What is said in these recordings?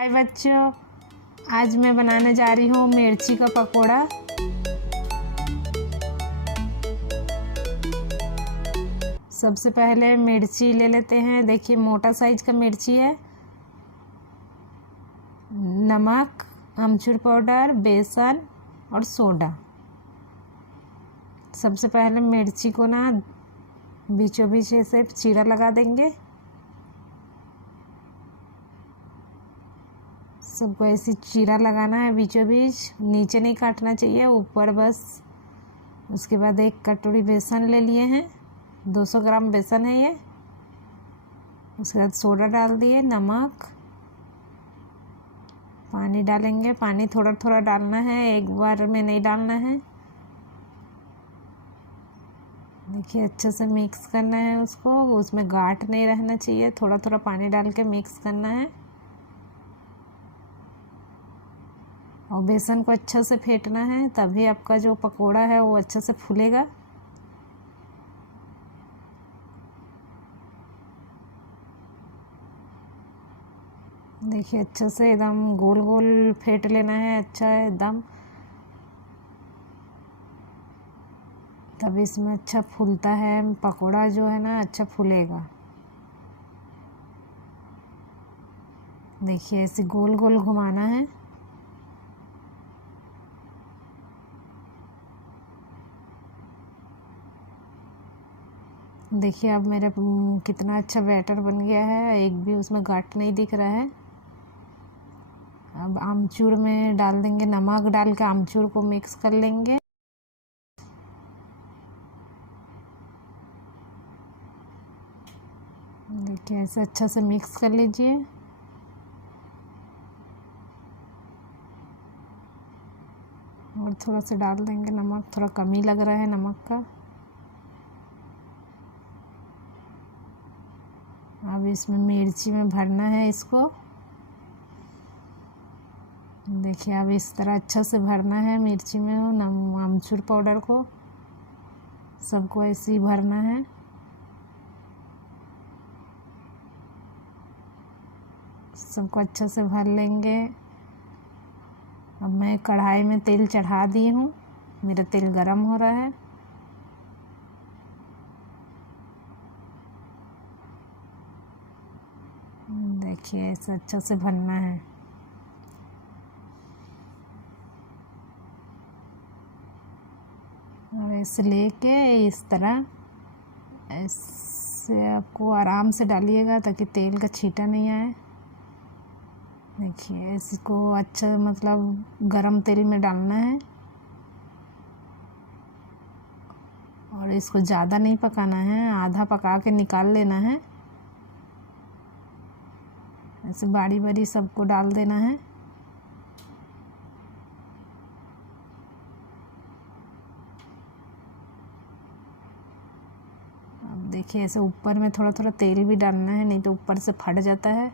हाय बच्चों, आज मैं बनाने जा रही हूँ मिर्ची का पकोड़ा। सबसे पहले मिर्ची ले लेते हैं। देखिए मोटा साइज का मिर्ची है। नमक, अमचूर पाउडर, बेसन और सोडा। सबसे पहले मिर्ची को ना बीचों बीच से चीरा लगा देंगे। सबको ऐसी चीरा लगाना है बीचों बीच, नीचे नहीं काटना चाहिए, ऊपर बस। उसके बाद एक कटोरी बेसन ले लिए हैं, 200 ग्राम बेसन है ये। उसके बाद सोडा डाल दिए, नमक, पानी डालेंगे। पानी थोड़ा थोड़ा डालना है, एक बार में नहीं डालना है। देखिए अच्छे से मिक्स करना है उसको, उसमें गांठ नहीं रहना चाहिए। थोड़ा थोड़ा पानी डाल के मिक्स करना है और बेसन को अच्छा से फेंटना है, तभी आपका जो पकोड़ा है वो अच्छा से फूलेगा। देखिए अच्छा से एकदम गोल गोल फेंट लेना है, अच्छा है एकदम, तब इसमें अच्छा फूलता है पकोड़ा जो है ना, अच्छा फूलेगा। देखिए ऐसे गोल गोल घुमाना है। देखिए अब मेरा कितना अच्छा बैटर बन गया है, एक भी उसमें गांठ नहीं दिख रहा है। अब आमचूर में डाल देंगे, नमक डाल के आमचूर को मिक्स कर लेंगे। देखिए ऐसे अच्छा से मिक्स कर लीजिए। और थोड़ा सा डाल देंगे नमक, थोड़ा कमी लग रहा है नमक का। अब इसमें मिर्ची में भरना है इसको। देखिए अब इस तरह अच्छा से भरना है मिर्ची में आमचूर पाउडर को, सबको ऐसे ही भरना है। सबको अच्छा से भर लेंगे। अब मैं कढ़ाई में तेल चढ़ा दी हूँ, मेरा तेल गरम हो रहा है। देखिए ऐसे अच्छा से भरना है। और ऐसे लेके इस तरह ऐसे आपको आराम से डालिएगा ताकि तेल का छींटा नहीं आए। देखिए इसको अच्छा मतलब गरम तेल में डालना है और इसको ज़्यादा नहीं पकाना है, आधा पका के निकाल लेना है। ऐसे बारी बारी सबको डाल देना है। अब देखिए ऐसे ऊपर में थोड़ा थोड़ा तेल भी डालना है, नहीं तो ऊपर से फट जाता है।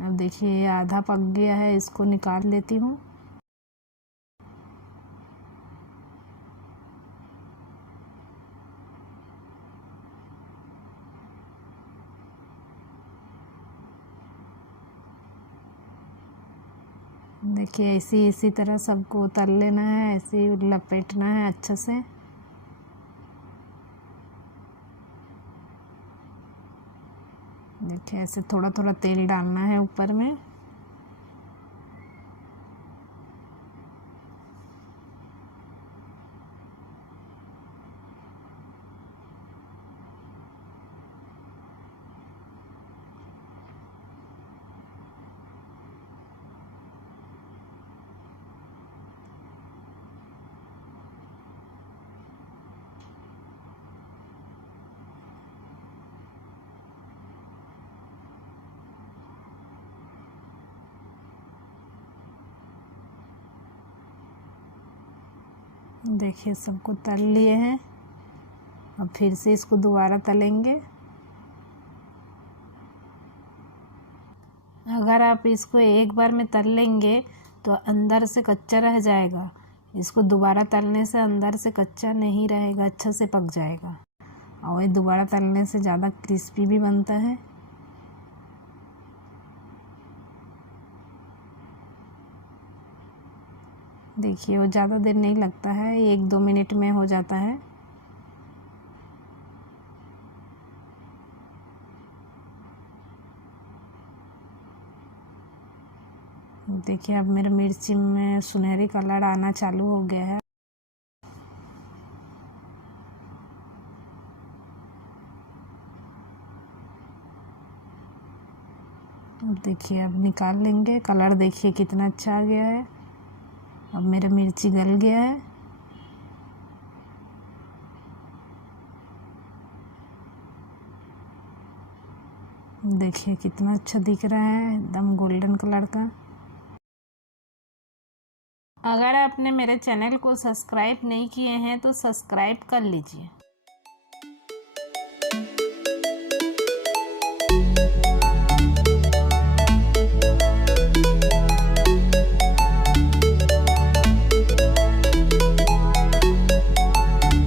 अब देखिए ये आधा पक गया है, इसको निकाल लेती हूँ। देखिए इसी तरह सबको उतर लेना है, ऐसे ही लपेटना है अच्छे से। देखिए ऐसे थोड़ा थोड़ा तेल डालना है ऊपर में। देखिए सबको तल लिए हैं, अब फिर से इसको दोबारा तलेंगे। अगर आप इसको एक बार में तल लेंगे तो अंदर से कच्चा रह जाएगा। इसको दोबारा तलने से अंदर से कच्चा नहीं रहेगा, अच्छा से पक जाएगा। और ये दोबारा तलने से ज़्यादा क्रिस्पी भी बनता है। देखिए वो ज़्यादा देर नहीं लगता है, 1-2 मिनट में हो जाता है। देखिए अब मेरे मिर्ची में सुनहरी कलर आना चालू हो गया है। देखिए अब निकाल लेंगे। कलर देखिए कितना अच्छा आ गया है। अब मेरा मिर्ची गल गया है। देखिए कितना अच्छा दिख रहा है, एकदम गोल्डन कलर का। अगर आपने मेरे चैनल को सब्सक्राइब नहीं किए हैं तो सब्सक्राइब कर लीजिए।